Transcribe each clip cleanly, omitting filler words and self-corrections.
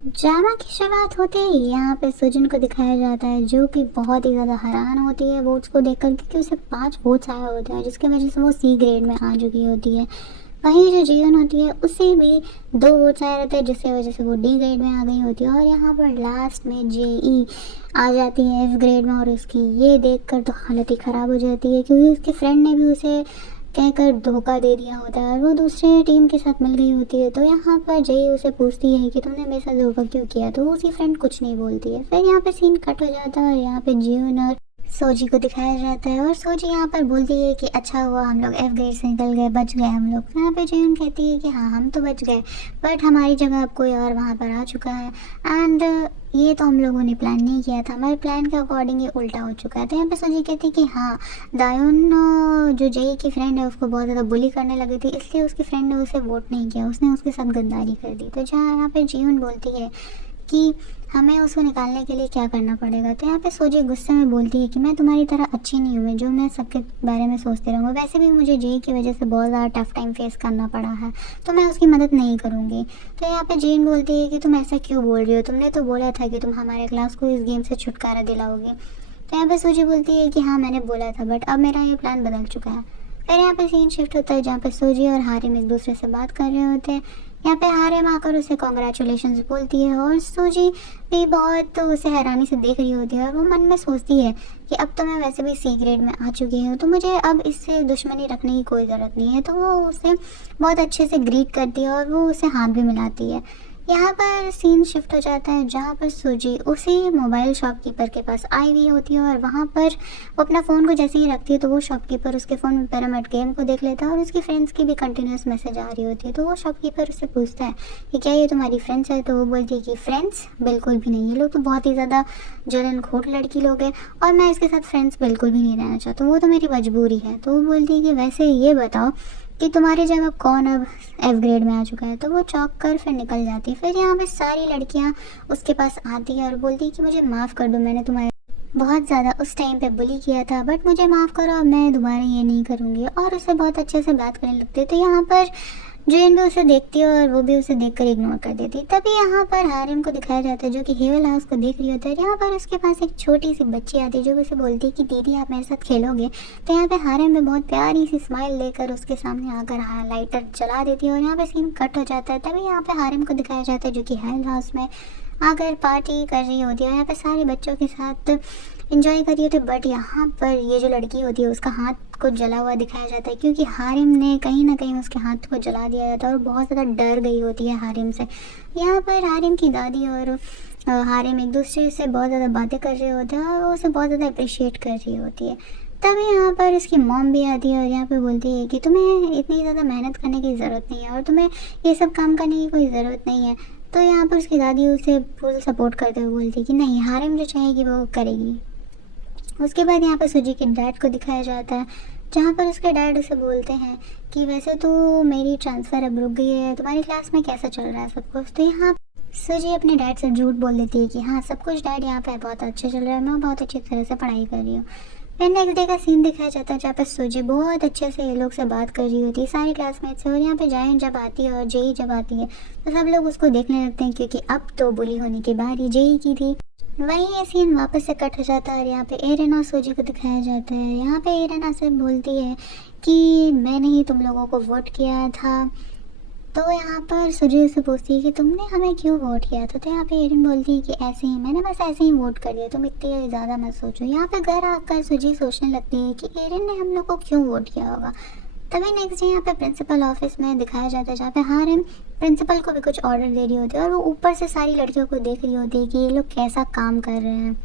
Drama की शुरुआत होते ही यहाँ पे सुजन को दिखाया जाता है, जो कि बहुत ही ज़्यादा हैरान होती है वोट्स को देखकर, क्योंकि उसे 5 वोट्स आए होते हैं, जिसकी वजह से वो सी ग्रेड में आ चुकी होती है। वहीं जो जीवन होती है उसे भी 2 वोट्स आए रहते हैं, जिसकी वजह से वो डी ग्रेड में आ गई होती है। और यहाँ पर लास्ट में जेई आ जाती है एफ ग्रेड में, और उसकी ये देखकर तो हालत ही ख़राब हो जाती है, क्योंकि उसके फ्रेंड ने भी उसे कहकर धोखा दे दिया होता है और वो दूसरे टीम के साथ मिल गई होती है। तो यहाँ पर जय उसे पूछती है कि तुमने मेरे साथ धोखा क्यों किया, तो उसी फ्रेंड कुछ नहीं बोलती है। फिर यहाँ पे सीन कट हो जाता है और यहाँ पे जीवन और सोजी को दिखाया जाता है, और सोजी यहाँ पर बोलती है कि अच्छा हुआ हम लोग एफ ग्रेड से निकल गए, बच गए हम लोग। यहाँ पे जीवन कहती है कि हाँ हम तो बच गए, बट हमारी जगह अब कोई और वहाँ पर आ चुका है, एंड ये तो हम लोगों ने प्लान नहीं किया था, हमारे प्लान के अकॉर्डिंग ये उल्टा हो चुका है। तो यहाँ पे सोजी कहती है कि हाँ दायुन जो जेई की फ्रेंड है उसको बहुत ज़्यादा बुली करने लगी थी, इसलिए उसकी फ्रेंड ने उसे वोट नहीं किया, उसने उसके साथ गद्दारी कर दी। तो जहाँ यहाँ पे जीवन बोलती है कि हमें उसको निकालने के लिए क्या करना पड़ेगा। तो यहाँ पे सोजी गुस्से में बोलती है कि मैं तुम्हारी तरह अच्छी नहीं हूँ जो मैं सबके बारे में सोचती रहूँगा, वैसे भी मुझे जेई की वजह से बहुत ज़्यादा टफ टाइम फेस करना पड़ा है, तो मैं उसकी मदद नहीं करूँगी। तो यहाँ पे जीन बोलती है कि तुम ऐसा क्यों बोल रही हो, तुमने तो बोला था कि तुम हमारे क्लास को इस गेम से छुटकारा दिलाओगे। तो यहाँ पे सोजी बोलती है कि हाँ मैंने बोला था, बट अब मेरा ये प्लान बदल चुका है। फिर यहाँ पे सीन शिफ्ट होता है जहाँ पे सोजी और हारिम एक दूसरे से बात कर रहे होते हैं। यहाँ पे हारिम आकर उसे कॉन्ग्रेचुलेशंस बोलती है, और सोजी भी बहुत उसे हैरानी से देख रही होती है, और वो मन में सोचती है कि अब तो मैं वैसे भी सी ग्रेड में आ चुकी हूँ, तो मुझे अब इससे दुश्मनी रखने की कोई ज़रूरत नहीं है। तो वो उसे बहुत अच्छे से ग्रीट करती है और वो उसे हाथ भी मिलाती है। यहाँ पर सीन शिफ्ट हो जाता है जहाँ पर सूजी उसी मोबाइल शॉपकीपर के पास आई हुई होती है, और वहाँ पर वो अपना फ़ोन को जैसे ही रखती है तो वो शॉपकीपर उसके फ़ोन में पिरामिड गेम को देख लेता है, और उसकी फ्रेंड्स की भी कंटिन्यूस मैसेज आ रही होती है। तो वो शॉपकीपर उससे पूछता है कि क्या ये तुम्हारी फ्रेंड्स है। तो वो बोलती है कि फ्रेंड्स बिल्कुल भी नहीं, ये लोग तो बहुत ही ज़्यादा जलनखोर लड़की लोग हैं, और मैं इसके साथ फ्रेंड्स बिल्कुल भी नहीं रहना चाहता, वो तो मेरी मजबूरी है। तो वो बोलती है कि वैसे ये बताओ कि तुम्हारी जगह कौन अब एफ ग्रेड में आ चुका है। तो वो चौंक कर फिर निकल जाती है। फिर यहाँ पे सारी लड़कियाँ उसके पास आती है और बोलती है कि मुझे माफ़ कर दो, मैंने तुम्हारे बहुत ज़्यादा उस टाइम पे बुली किया था, बट मुझे माफ़ करो, अब मैं दोबारा ये नहीं करूँगी। और उसे बहुत अच्छे से बात करने लगती है। तो यहाँ पर जेन भी उसे देखती है और वो भी उसे देखकर इग्नोर कर देती है। तभी यहाँ पर हारिम को दिखाया जाता है जो कि हेवल हाउस को देख रही होती है। यहाँ पर उसके पास एक छोटी सी बच्ची आती है जो उसे बोलती है कि दीदी आप मेरे साथ खेलोगे। तो यहाँ पे हारिम में बहुत प्यारी सी स्माइल लेकर उसके सामने आकर लाइटर जला देती है, और यहाँ पे सीन कट हो जाता है। तभी यहाँ पे हारिम को दिखाया जाता है जो कि हेवल हाउस में आकर पार्टी कर रही होती है, यहाँ पे सारे बच्चों के साथ इंजॉय कर रही होती है। बट यहाँ पर ये जो लड़की होती है उसका हाथ को जला हुआ दिखाया जाता है, क्योंकि हारिम ने कहीं ना कहीं उसके हाथ को जला दिया जाता है, और बहुत ज़्यादा डर गई होती है हारिम से। यहाँ पर हारिम की दादी और हारिम एक दूसरे से बहुत ज़्यादा बातें कर रहे होते हैं, और वो उसे बहुत ज़्यादा अप्रिशिएट कर रही होती है। तभी यहाँ पर उसकी मॉम भी आती है और यहाँ पे बोलती है कि तुम्हें इतनी ज़्यादा मेहनत करने की ज़रूरत नहीं है, और तुम्हें ये सब काम करने की कोई ज़रूरत नहीं है। तो यहाँ पर उसकी दादी उसे फुल सपोर्ट करते हुए बोलती है कि नहीं, हारिम जो चाहेगी वो करेगी। उसके बाद यहाँ पर सुजी के डैड को दिखाया जाता है, जहाँ पर उसके डैड उसे बोलते हैं कि वैसे तो मेरी ट्रांसफ़र अब रुक गई है, तुम्हारी क्लास में कैसा चल रहा है सब कुछ। तो यहाँ सुजी अपने डैड से झूठ बोल देती है कि हाँ सब कुछ डैड यहाँ पे बहुत अच्छा चल रहा है, मैं बहुत अच्छी तरह से पढ़ाई कर रही हूँ। फिर नेक्स्ट डे का सीन दिखाया जाता है जहाँ पर सुजी बहुत अच्छे से ये लोग से बात कर रही होती है सारी क्लासमेट्स से, और यहाँ पे जायन जब आती है और जेई जब आती है तो सब लोग उसको देखने लगते हैं, क्योंकि अब तो बुली होने की बारी जेई की थी। वहीं ये सीन वापस से कट हो जाता है और यहाँ पे एरेन और सोजी को दिखाया जाता है। यहाँ पे एरेन से बोलती है कि मैंने ही तुम लोगों को वोट किया था। तो यहाँ पर सुजी से पूछती है कि तुमने हमें क्यों वोट किया था। तो यहाँ पे एरिन बोलती है कि ऐसे ही, मैंने बस ऐसे ही वोट कर दिया, तुम इतनी ज़्यादा मत सोचो। यहाँ पे घर आकर सुजी सोचने लगती है कि एरिन ने हम लोग को क्यों वोट किया होगा। तभी नेक्स्ट डे यहाँ पे प्रिंसिपल ऑफिस में दिखाया जाता है जहाँ पे हारिम प्रिंसिपल को भी कुछ ऑर्डर दे रही होती है, और वो ऊपर से सारी लड़कियों को देख रही होती है कि ये लोग कैसा काम कर रहे हैं।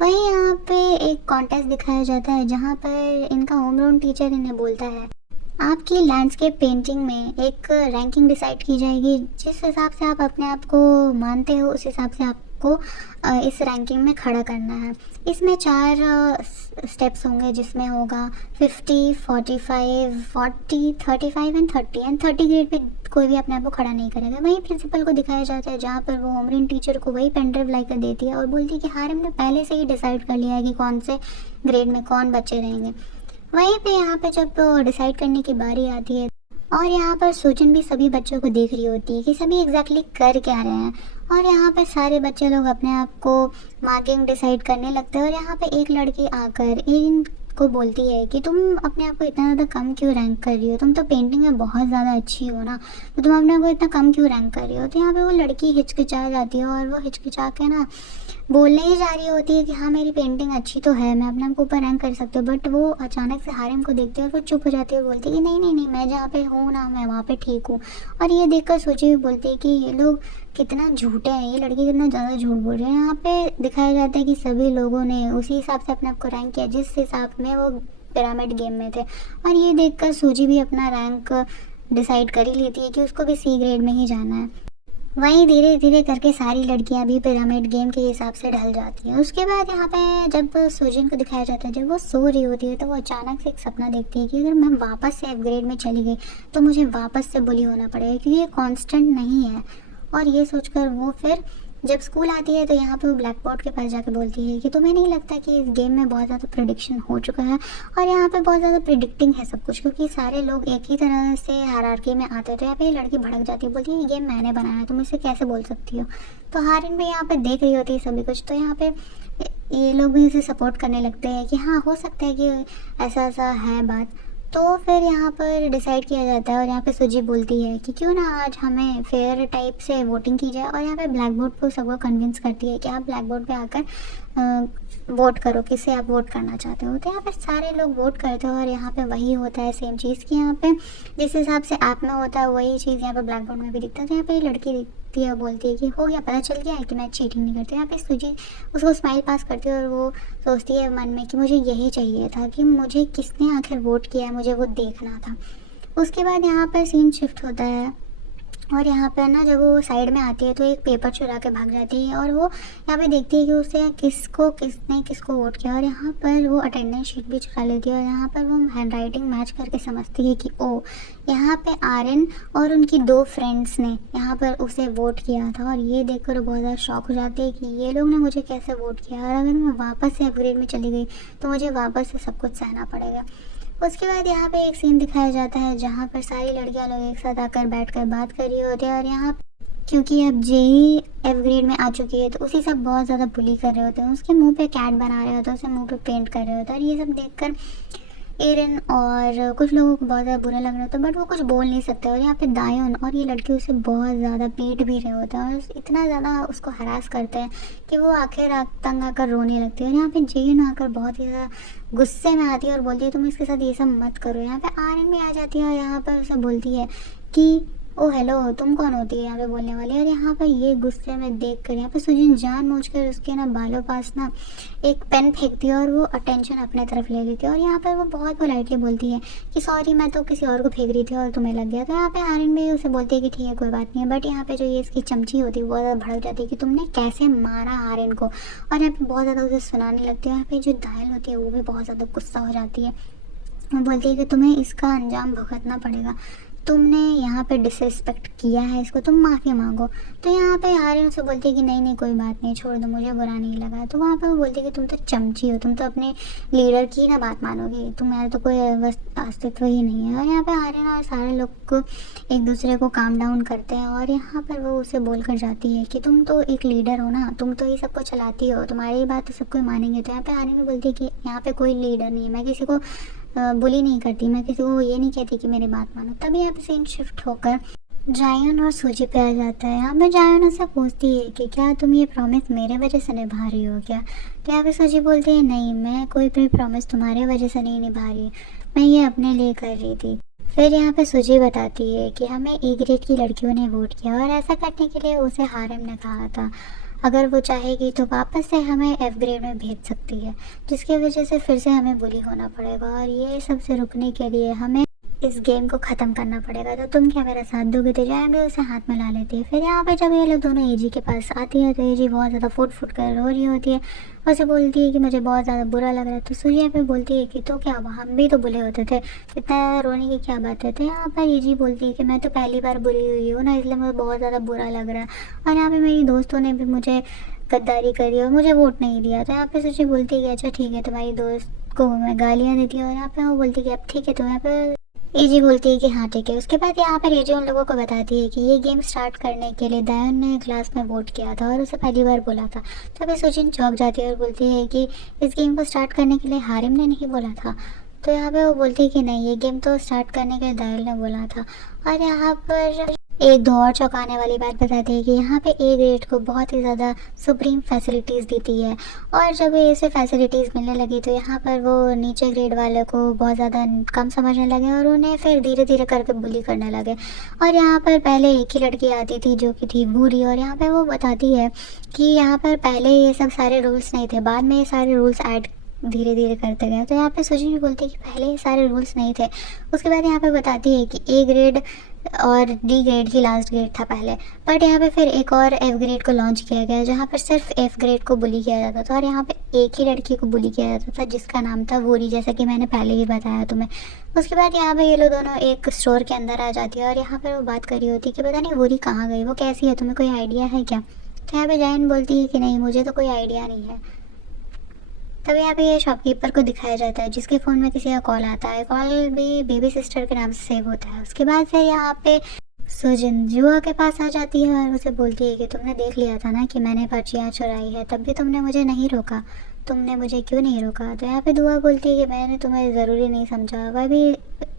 वहीं यहाँ पे एक कॉन्टेस्ट दिखाया जाता है जहाँ पर इनका होम ग्राउंड टीचर इन्हें बोलता है आपकी लैंडस्केप पेंटिंग में एक रैंकिंग डिसाइड की जाएगी, जिस हिसाब से आप अपने आप को मानते हो उस हिसाब से आपको इस रैंकिंग में खड़ा करना है। इसमें 4 स्टेप्स होंगे, जिसमें होगा 50, 45, 40, 35 एंड 30 ग्रेड पे कोई भी अपने आप को खड़ा नहीं करेगा। वहीं प्रिंसिपल को दिखाया जाता है जहाँ पर वो होमरिन टीचर को वही पेन ड्राइव लाकर देती है और बोलती है कि हारिम ने पहले से ही डिसाइड कर लिया है कि कौन से ग्रेड में कौन बच्चे रहेंगे। वहीं पे यहाँ पे जब डिसाइड करने की बारी आती है और यहाँ पर सुजन भी सभी बच्चों को देख रही होती है कि सभी एग्जैक्टली कर क्या रहे हैं। और यहाँ पे सारे बच्चे लोग अपने आप को मार्किंग डिसाइड करने लगते हैं। और यहाँ पे एक लड़की आकर इनको बोलती है कि तुम अपने आप को इतना ज़्यादा कम क्यों रैंक कर रही हो, तुम तो पेंटिंग में बहुत ज़्यादा अच्छी हो ना, तो तुम अपने आप को इतना कम क्यों रैंक कर रही हो। तो यहाँ पे वो लड़की हिचकिचा जाती है और वो हिचकिचा के ना बोलने ही जा रही होती है कि हाँ मेरी पेंटिंग अच्छी तो है, मैं अपने आप को ऊपर रैंक कर सकती हूँ। बट वो अचानक से हारिम को देखती है और वो चुप हो जाती है और बोलती है कि नहीं नहीं नहीं, मैं जहाँ पे हूँ ना मैं वहाँ पे ठीक हूँ। और ये देखकर सोची हुई बोलती है कि ये लोग कितना झूठे हैं, ये लड़की कितना ज़्यादा झूठ बोल रही है। यहाँ पे दिखाया जाता है कि सभी लोगों ने उसी हिसाब से अपने आप को रैंक किया जिस हिसाब में वो पिरामिड गेम में थे। और ये देखकर सूजी भी अपना रैंक डिसाइड कर ही लेती है कि उसको भी सी ग्रेड में ही जाना है। वहीं धीरे धीरे करके सारी लड़कियां भी पिरामिड गेम के हिसाब से ढल जाती हैं। उसके बाद यहाँ पे जब सुजन को दिखाया जाता है जब वो सो रही होती है तो वो अचानक से एक सपना देखती है कि अगर मैं वापस से एफ ग्रेड में चली गई तो मुझे वापस से बुली होना पड़ेगा क्योंकि ये कांस्टेंट नहीं है। और ये सोचकर वो फिर जब स्कूल आती है तो यहाँ पे वो ब्लैक बोर्ड के पास जाके बोलती है कि तुम्हें नहीं लगता कि इस गेम में बहुत ज़्यादा प्रिडिक्शन हो चुका है। और यहाँ पे बहुत ज़्यादा प्रिडिक्टिंग है सब कुछ क्योंकि सारे लोग एक ही तरह से हायरार्की में आते थे। यहाँ पे ये लड़की भड़क जाती है, बोलती है ये गेम मैंने बनाया है, तुम इसे कैसे बोल सकती हो। तो हारिन भी यहाँ पे देख रही होती है सभी कुछ, तो यहाँ पे ये लोग भी इसे सपोर्ट करने लगते हैं कि हाँ हो सकता है कि ऐसा ऐसा है बात। तो फिर यहाँ पर डिसाइड किया जाता है और यहाँ पे सुजी बोलती है कि क्यों ना आज हमें फेयर टाइप से वोटिंग की जाए। और यहाँ पे ब्लैक बोर्ड को सबको कन्विंस करती है कि आप ब्लैक बोर्ड पे आकर वोट करो, किससे आप वोट करना चाहते हो। तो यहाँ पे सारे लोग वोट करते हैं और यहाँ पे वही होता है सेम चीज़ कि यहाँ पे जिस हिसाब से ऐप में होता है वही चीज़ यहाँ पे ब्लैक बोर्ड में भी दिखता है। तो यहाँ पे लड़की दिखती है, बोलती है कि हो गया, पता चल गया है कि मैं चीटिंग नहीं करती। यहाँ पे सुजी उसको स्माइल पास करती है और वो सोचती है मन में कि मुझे यही चाहिए था कि मुझे किसने आखिर वोट किया है, मुझे वो देखना था। उसके बाद यहाँ पर सीन शिफ्ट होता है और यहाँ पर ना जब वो साइड में आती है तो एक पेपर चुरा के भाग जाती है और वो यहाँ पे देखती है कि उसे किसने किसको वोट किया। और यहाँ पर वो अटेंडेंस शीट भी चुरा लेती है और यहाँ पर वो हैंड राइटिंग मैच करके समझती है कि ओ यहाँ पे आर्यन और उनकी 2 फ्रेंड्स ने यहाँ पर उसे वोट किया था। और ये देखकर वो बहुत ज़्यादा शॉक हो जाती है कि ये लोग ने मुझे कैसे वोट किया और अगर मैं वापस से अपग्रेड में चली गई तो मुझे वापस से सब कुछ सहना पड़ेगा। उसके बाद यहाँ पे एक सीन दिखाया जाता है जहाँ पर सारी लड़कियाँ लोग एक साथ आकर बैठकर बात कर रही होती है। और यहाँ क्योंकि अब जेई एफ ग्रेड में आ चुकी है तो उसी सब बहुत ज़्यादा बुली कर रहे होते हैं, उसके मुंह पे कैट बना रहे होते हैं, उसके मुंह पे पेंट कर रहे होते हैं। और ये सब देखकर एरन और कुछ लोगों को बहुत ज़्यादा बुरा लग रहा होता है बट वो कुछ बोल नहीं सकते। और यहाँ पे दायन और ये लड़की उसे बहुत ज़्यादा पीट भी रहे होते हैं और इतना ज़्यादा उसको हरास करते हैं कि वो आखिर तंग आकर रोने लगती है। और यहाँ पे जेन आकर बहुत ही ज़्यादा गुस्से में आती है और बोलती है तुम इसके साथ ये सब मत करो। यहाँ पे आर्यन भी आ जाती है और यहाँ पर उसे बोलती है कि ओ हेलो, तुम कौन होती है यहाँ पे बोलने वाली। और यहाँ पर ये गुस्से में देख कर यहाँ पे सुजन जानबूझकर उसके ना बालों पास ना एक पेन फेंकती है और वो अटेंशन अपने तरफ ले लेती है। और यहाँ पर वो बहुत पोलाइटली बोलती है कि सॉरी मैं तो किसी और को फेंक रही थी और तुम्हें लग गया। तो यहाँ पे आर्यन भी उसे बोलती है कि ठीक है कोई बात नहीं है। बट यहाँ पे जो ये इसकी चमची होती है बहुत ज़्यादा भड़क जाती है कि तुमने कैसे मारा आर्यन को। और यहाँ पे बहुत ज़्यादा उसे सुनाने लगती है। यहाँ पे जो दायल होती है वो भी बहुत ज़्यादा गुस्सा हो जाती है, वो बोलती है कि तुम्हें इसका अंजाम भुगतना पड़ेगा, तुमने यहाँ पे डिसरिस्पेक्ट किया है इसको, तुम माफ़ी मांगो। तो यहाँ पे आर्यन से बोलती है कि नहीं नहीं कोई बात नहीं, छोड़ दो, मुझे बुरा नहीं लगा। तो वहाँ पे वो बोलती है कि तुम तो चमची हो, तुम तो अपने लीडर की ना बात मानोगी, तुम्हारा तो कोई अस्तित्व ही नहीं है। और यहाँ पे आर्यन और सारे लोग को एक दूसरे को काम डाउन करते हैं और यहाँ पर वो उसे बोल कर जाती है कि तुम तो एक लीडर हो ना, तुम तो ये सबको चलाती हो, तुम्हारी बात तो सब कोई मानेंगे। तो यहाँ पे आर्यन बोलती है कि यहाँ पे कोई लीडर नहीं है, मैं किसी को बुली नहीं करती, मैं किसी को ये नहीं कहती कि मेरी बात मानो। तभी यहाँ पे सीन शिफ्ट होकर जायन और सूजी पे आ जाता है। यहाँ पे जायन उससे पूछती है कि क्या तुम ये प्रॉमिस मेरे वजह से निभा रही हो क्या। तो यहाँ पे सूजी बोलती है नहीं, मैं कोई भी प्रॉमिस तुम्हारे वजह से नहीं निभा रही, मैं ये अपने लिए कर रही थी। फिर यहाँ पे सूजी बताती है कि हमें ई ग्रेड की लड़कियों ने वोट किया और ऐसा करने के लिए उसे हारिम ने कहा था अगर वो चाहेगी तो वापस से हमें एफ ग्रेड में भेज सकती है, जिसकी वजह से फिर से हमें बुली होना पड़ेगा और ये सबसे रुकने के लिए हमें इस गेम को ख़त्म करना पड़ेगा। तो तुम क्या मेरा साथ दोगे। तो जैन भी उसे हाथ में ला लेती है। फिर यहाँ पे जब ये लोग दोनों एजी के पास आती है तो एजी बहुत ज़्यादा फुट फुट कर रो रही होती है, उसे बोलती है कि मुझे बहुत ज़्यादा बुरा लग रहा है। तो सूर्या पे बोलती है कि तो क्या हुआ, हम भी तो बुले होते थे, इतना रोने की क्या बात है। तो यहाँ पर एजी बोलती है कि मैं तो पहली बार बुरी हुई हूँ ना, इसलिए मुझे बहुत ज़्यादा बुरा लग रहा है और यहाँ पर मेरी दोस्तों ने भी मुझे गद्दारी करी और मुझे वोट नहीं दिया। तो यहाँ पे सूची बोलती है कि अच्छा ठीक है, तुम्हारी दोस्त को मैं गालियाँ देती हूँ। और यहाँ पे वो बोलती है कि अब ठीक है। तो यहाँ पे एजी बोलती है कि हाँ ठीक है। उसके बाद यहाँ पर एजी उन लोगों को बताती है कि ये गेम स्टार्ट करने के लिए दायन ने क्लास में वोट किया था और उसे पहली बार बोला था। तो अभी सुजिन चौंक जाती है और बोलती है कि इस गेम को स्टार्ट करने के लिए हारिम ने नहीं बोला था। तो यहाँ पे वो बोलती है कि नहीं, ये गेम तो स्टार्ट करने के लिए दायल ने बोला था। और यहाँ पर एक दो और चौंकाने वाली बात बताते हैं कि यहाँ पे ए ग्रेड को बहुत ही ज़्यादा सुप्रीम फैसिलिटीज़ देती है। और जब ये इसे फैसिलिटीज़ मिलने लगी तो यहाँ पर वो नीचे ग्रेड वाले को बहुत ज़्यादा कम समझने लगे और उन्हें फिर धीरे धीरे करके बुली करने लगे। और यहाँ पर पहले एक ही लड़की आती थी जो कि थी बूरी, और यहाँ पर वो बताती है कि यहाँ पर पहले ये सब सारे रूल्स नहीं थे, बाद में ये सारे रूल्स ऐड धीरे धीरे करते गए। तो यहाँ पे सुजी भी बोलती है कि पहले ये सारे रूल्स नहीं थे। उसके बाद यहाँ पे बताती है कि ए ग्रेड और डी ग्रेड ही लास्ट ग्रेड था पहले, बट यहाँ पे फिर एक और एफ ग्रेड को लॉन्च किया गया जहाँ पर सिर्फ एफ ग्रेड को बुली किया जाता था और यहाँ पे एक ही लड़की को बुली किया जाता था जिसका नाम था वूरी, जैसा कि मैंने पहले ही बताया तुम्हें। उसके बाद यहाँ पे ये लोग दोनों एक स्टोर के अंदर आ जाती है और यहाँ पर वो बात कर रही होती है कि पता नहीं वूरी कहाँ गई, वो कैसी है, तुम्हें कोई आइडिया है क्या। तो यहाँ पे जैन बोलती है कि नहीं, मुझे तो कोई आइडिया नहीं है। तब यहाँ पे ये शॉपकीपर को दिखाया जाता है जिसके फ़ोन में किसी का कॉल आता है। कॉल भी बेबी सिस्टर के नाम से सेव होता है। उसके बाद फिर यहाँ पे सुजिन जुआ के पास आ जाती है और उसे बोलती है कि तुमने देख लिया था ना कि मैंने पर्चियाँ चुराई है, तब भी तुमने मुझे नहीं रोका, तुमने मुझे क्यों नहीं रोका। तो यहाँ पे दुआ बोलती है कि मैंने तुम्हें ज़रूरी नहीं समझा, वह भी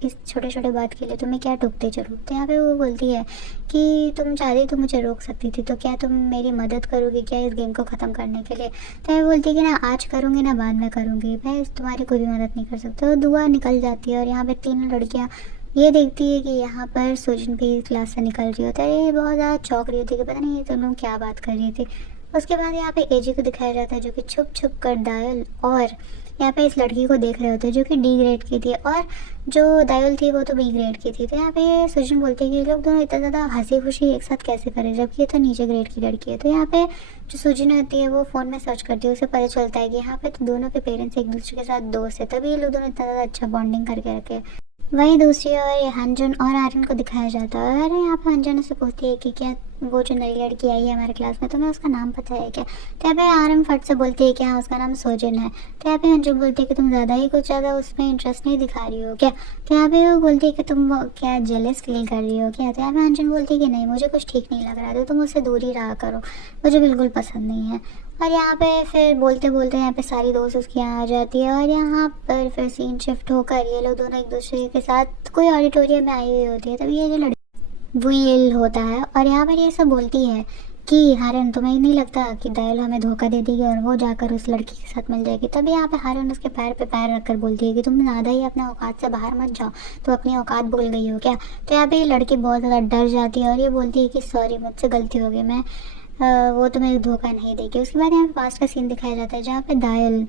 इस छोटे छोटे बात के लिए तुम्हें क्या टोकते जरूर। तो यहाँ पे वो बोलती है कि तुम चाहती तो मुझे रोक सकती थी, तो क्या तुम मेरी मदद करोगी क्या इस गेम को ख़त्म करने के लिए। तो यहाँ बोलती है कि ना आज करूँगी ना बाद में करूँगी, मैं तुम्हारी कोई भी मदद नहीं कर सकती। तो दुआ निकल जाती है और यहाँ पे तीन लड़कियाँ ये देखती है कि यहाँ पर सुजिन भी क्लास से निकल रही होती है। ये बहुत ज़्यादा चौंक रही होती है कि पता नहीं ये तुम लोग क्या बात कर रही थी। उसके बाद यहाँ पे एजी को दिखाया जाता है जो कि छुप छुप कर दायल और यहाँ पे इस लड़की को देख रहे होते हैं जो कि डी ग्रेड की थी और जो दायल थी वो तो बी ग्रेड की थी। तो यहाँ पे सुजिन बोलते हैं कि ये लोग दोनों इतना ज़्यादा हंसी खुशी एक साथ कैसे करें जबकि ये तो नीचे ग्रेड की लड़की है। तो यहाँ पे जो सुजिन होती है वो फ़ोन में सर्च करती है, उसे पता चलता है कि यहाँ पे तो दोनों के पेरेंट्स एक दूसरे के साथ दोस्त है, तभी ये लोग दोनों इतना ज़्यादा अच्छा बॉन्डिंग करके रखे। वहीं दूसरी ओर हंजन और आर्यन को दिखाया जाता है और यहाँ पे हंजन से पूछती है कि क्या वो जो नई लड़की आई है हमारे क्लास में, तुम्हें उसका नाम पता है क्या। तो यहाँ पे आर्यन फट से बोलती है कि हाँ उसका नाम सोजन है। तो यहाँ पे हंजन बोलती है कि तुम ज़्यादा ही कुछ ज़्यादा उसमें इंटरेस्ट नहीं दिखा रही हो क्या। तो यहाँ पे वो बोलती है कि तुम क्या जेलस फील कर रही हो क्या। तो यहाँ पे हंजन बोलती है कि नहीं, मुझे कुछ ठीक नहीं लग रहा है, तो तुम उससे दूर ही रहा करो, मुझे बिल्कुल पसंद नहीं है। और यहाँ पे फिर बोलते बोलते यहाँ पे सारी दोस्त उसके यहाँ आ जाती है और यहाँ पर फिर सीन शिफ्ट होकर ये लोग दोनों एक दूसरे के साथ कोई ऑडिटोरियम में आई हुई होती है। तभी ये जो लड़की वुईल होता है और यहाँ पर ये सब बोलती है कि हारन तुम्हें नहीं लगता कि दायल हमें धोखा दे देगी और वो जाकर उस लड़की के साथ मिल जाएगी। तभी यहाँ पे हारन उसके पैर पे पैर रखकर बोलती है कि तुम ज़्यादा ही अपने औकात से बाहर मत जाओ, तो अपनी औकात भूल गई हो क्या। तो यहाँ पे ये लड़की बहुत ज़्यादा डर जाती है और ये बोलती है कि सॉरी मुझसे गलती हो गई, मैं वो तुम्हें धोखा नहीं देगी। उसके बाद यहाँ पे पास्ट का सीन दिखाया जाता है जहाँ पे दायल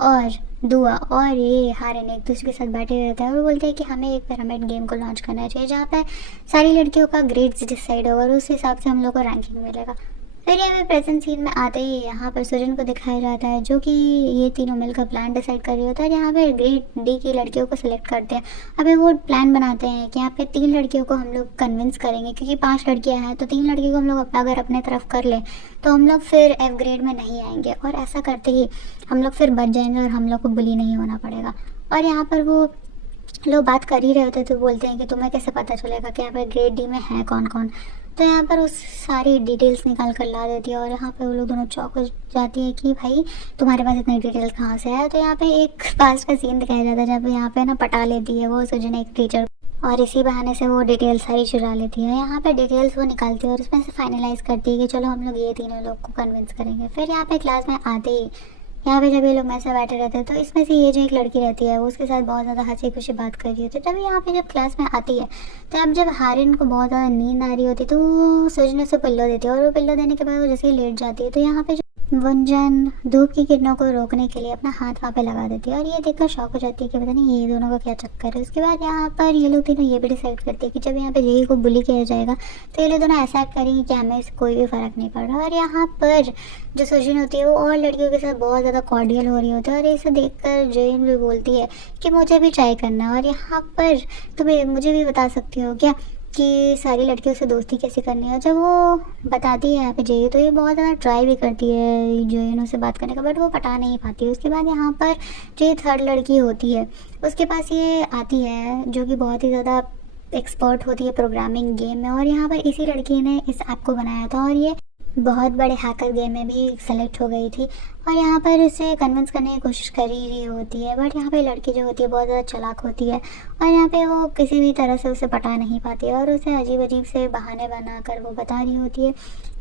और दुआ और ये हारन एक दूसरे के साथ बैठे रहते हैं और बोलते हैं कि हमें एक पिरामिड गेम को लॉन्च करना चाहिए जहाँ पे सारी लड़कियों का ग्रेड्स डिसाइड होगा और उस हिसाब से हम लोग को रैंकिंग मिलेगा। फिर यहाँ प्रेजेंट सीन में आते ही यहाँ पर सुजन को दिखाया जाता है जो कि ये तीनों मिलकर प्लान डिसाइड कर रही होता है। यहाँ पे ग्रेड डी की लड़कियों को सिलेक्ट करते हैं। अभी वो प्लान बनाते हैं कि यहाँ पे 3 लड़कियों को हम लोग कन्विंस करेंगे क्योंकि 5 लड़कियाँ हैं, तो 3 लड़कियों को हम लोग अगर अपने तरफ कर लें तो हम लोग फिर एफ ग्रेड में नहीं आएंगे और ऐसा करते ही हम लोग फिर बच जाएंगे और हम लोग को बुली नहीं होना पड़ेगा। और यहाँ पर वो लोग बात कर ही रहे होते तो बोलते हैं कि तुम्हें कैसे पता चलेगा कि यहाँ पर ग्रेड डी में है कौन कौन। तो यहाँ पर उस सारी डिटेल्स निकाल कर ला देती है और यहाँ पे वो लोग दोनों चौंक हो जाती है कि भाई तुम्हारे पास इतनी डिटेल्स कहाँ से है। तो यहाँ पे एक पास्ट का सीन दिखाया जाता है जहाँ पे यहाँ पे ना पटा लेती है वो सुजन एक टीचर और इसी बहाने से वो डिटेल्स सारी चुरा लेती है। यहाँ पे डिटेल्स वो निकालती है और उसमें से फाइनलाइज करती है कि चलो हम लोग ये तीनों लोग को कन्विंस करेंगे। फिर यहाँ पे क्लास में आते ही यहाँ पे जब ये लोग मेरे से बैठे रहते हैं तो इसमें से ये जो एक लड़की रहती है वो उसके साथ बहुत ज़्यादा हंसी खुशी बात कर रही होती है। तभी यहाँ पे जब क्लास में आती है तो अब जब हारिन को बहुत ज़्यादा नींद आ रही होती है तो वो सुजन उसे पिल्लो देती है और वो पिल्लो देने के बाद वो जैसे ही लेट जाती है तो यहाँ पे वंजन धूप की किरणों को रोकने के लिए अपना हाथ वहाँ पे लगा देती है और ये देखकर शॉक हो जाती है कि पता नहीं ये दोनों का क्या चक्कर है। उसके बाद यहाँ पर ये लोग तीनों ये भी डिसाइड करते हैं कि जब यहाँ पे जेई को बुली किया जाएगा तो ये लोग दोनों ऐसा एक्ट करेंगे कि हमें इससे कोई भी फ़र्क नहीं पड़ रहा। और यहाँ पर जो सुजन होती है वो और लड़कियों के साथ बहुत ज़्यादा कॉर्डियल हो रही होती है और इसे देख कर जेन भी बोलती है कि मुझे भी ट्राई करना है। और यहाँ पर तुम्हें मुझे भी बता सकती हो क्या कि सारी लड़कियों से दोस्ती कैसे करनी है। जब वो बताती है यहाँ पे जय, तो ये बहुत ज़्यादा ट्राई भी करती है जयन से बात करने का, बट वो पटा नहीं पाती है। उसके बाद यहाँ पर जो ये थर्ड लड़की होती है उसके पास ये आती है, जो कि बहुत ही ज़्यादा एक्सपर्ट होती है प्रोग्रामिंग गेम में, और यहाँ पर इसी लड़की ने इस ऐप को बनाया था और ये बहुत बड़े हैकर गेम में भी सेलेक्ट हो गई थी। और यहाँ पर इसे कन्विंस करने की कोशिश कर ही रही होती है, बट यहाँ पे लड़की जो होती है बहुत ज़्यादा चालाक होती है और यहाँ पे वो किसी भी तरह से उसे पटा नहीं पाती है और उसे अजीब अजीब से बहाने बनाकर वो बता रही होती है।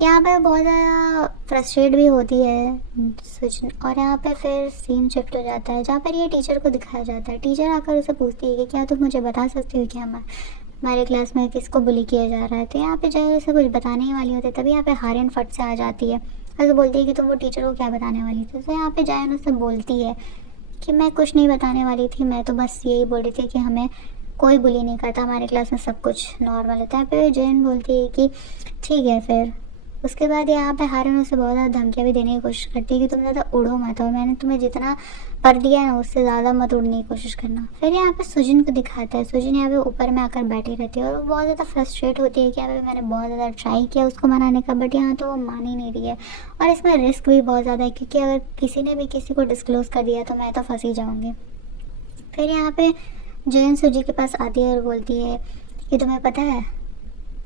यहाँ पे बहुत ज़्यादा फ्रस्ट्रेट भी होती है सुजन। और यहाँ पे फिर सीन शिफ्ट हो जाता है जहाँ पर ये टीचर को दिखाया जाता है। टीचर आकर उसे पूछती है कि क्या तुम मुझे बता सकती हो कि हमारे क्लास में किसको बुली किया जा रहा है। तो यहाँ पे जब उसे कुछ बताने ही वाली होती है तभी यहाँ पे हारिन फट से आ जाती है और तो बोलती है कि तुम वो टीचर को क्या बताने वाली थी। तो यहाँ पे जायन उससे बोलती है कि मैं कुछ नहीं बताने वाली थी, मैं तो बस यही बोल रही थी कि हमें कोई बुली नहीं करता, हमारे क्लास में सब कुछ नॉर्मल होता है। फिर जैन बोलती है कि ठीक है फिर। उसके बाद यहाँ पे हारिन उसे बहुत ज़्यादा धमकियाँ भी देने की कोशिश करती है कि तुम ज़्यादा उड़ो मत और मैंने तुम्हें जितना पर दिया है ना उससे ज़्यादा मत उड़ने की कोशिश करना। फिर यहाँ पे सुजन को दिखाता है। सुजन यहाँ पे ऊपर में आकर बैठी रहती है और वो बहुत ज़्यादा फ्रस्ट्रेट होती है कि यहाँ पे मैंने बहुत ज़्यादा ट्राई किया उसको मनाने का, बट यहाँ तो वो मान ही नहीं रही है और इसमें रिस्क भी बहुत ज़्यादा है क्योंकि अगर किसी ने भी किसी को डिस्क्लोज़ कर दिया तो मैं तो फंसी जाऊँगी। फिर यहाँ पे जयन सुजी के पास आती है और बोलती है कि तुम्हें पता है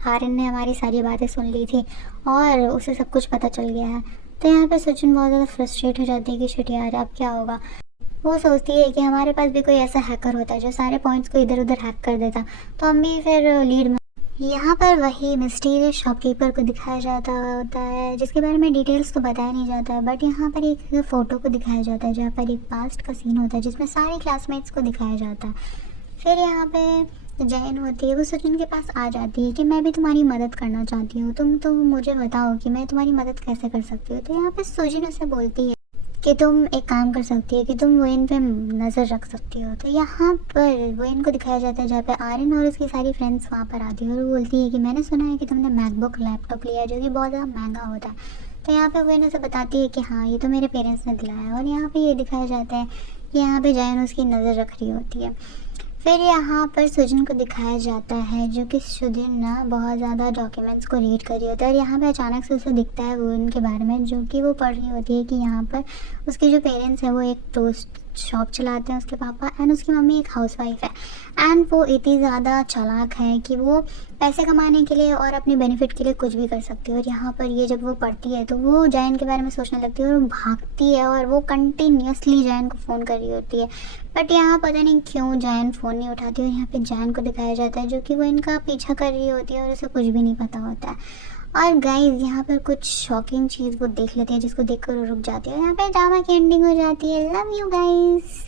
आर्यन ने हमारी सारी बातें सुन ली थी और उसे सब कुछ पता चल गया है। तो यहाँ पे सचिन बहुत ज़्यादा फ्रस्ट्रेट हो जाती है कि शिट यार अब क्या होगा। वो सोचती है कि हमारे पास भी कोई ऐसा हैकर होता है जो सारे पॉइंट्स को इधर उधर हैक कर देता तो हम भी फिर लीड में। यहाँ पर वही मिस्टीरियस शॉपकीपर को दिखाया जाता होता है जिसके बारे में डिटेल्स तो बताया नहीं जाता है, बट यहाँ पर एक फ़ोटो को दिखाया जाता है जहाँ पर एक पास्ट का सीन होता है जिसमें सारे क्लासमेट्स को दिखाया जाता है। फिर यहाँ पे जैन होती है, वो सचिन के पास आ जाती है कि मैं भी तुम्हारी मदद करना चाहती हूँ, तुम तो मुझे बताओ कि मैं तुम्हारी मदद कैसे कर सकती हूँ। तो यहाँ पे सुजिन उसे बोलती है कि तुम एक काम कर सकती है कि तुम वेन पे नज़र रख सकती हो। तो यहाँ पर वेन को दिखाया जाता है जहाँ पे आर्यन और उसकी सारी फ्रेंड्स वहाँ पर आती है और वो बोलती है कि मैंने सुना है कि तुमने मैकबुक लैपटॉप लिया है जो कि बहुत ज़्यादा महंगा होता है। तो यहाँ पे वेन उसे बताती है कि हाँ ये तो मेरे पेरेंट्स ने दिलाया है। और यहाँ पे ये दिखाया जाता है कि यहाँ पे जैन उसकी नज़र रख रही होती है। फिर यहाँ पर सुजन को दिखाया जाता है जो कि सुजन ना बहुत ज़्यादा डॉक्यूमेंट्स को रीड कर रही होती है और यहाँ पे अचानक से उसे दिखता है वो उनके बारे में जो कि वो पढ़ रही होती है कि यहाँ पर उसके जो पेरेंट्स हैं वो एक टोस्ट शॉप चलाते हैं उसके पापा, एंड उसकी मम्मी एक हाउसवाइफ है। एंड वो इतनी ज़्यादा चालाक है कि वो पैसे कमाने के लिए और अपने बेनिफिट के लिए कुछ भी कर सकती है। और यहाँ पर ये जब वो पढ़ती है तो वो जैन के बारे में सोचने लगती है और वो भागती है और वो कंटिन्यूसली जैन को फ़ोन कर रही होती है, बट यहाँ पता नहीं क्यों जैन फ़ोन नहीं उठाती। और यहाँ पे जैन को दिखाया जाता है जो कि वो इनका पीछा कर रही होती है और उसे कुछ भी नहीं पता होता है। और गाइज यहाँ पर कुछ शॉकिंग चीज़ वो देख लेते हैं जिसको देखकर वो रुक जाती है। यहाँ पे ड्रामा की एंडिंग हो जाती है। Love you guys.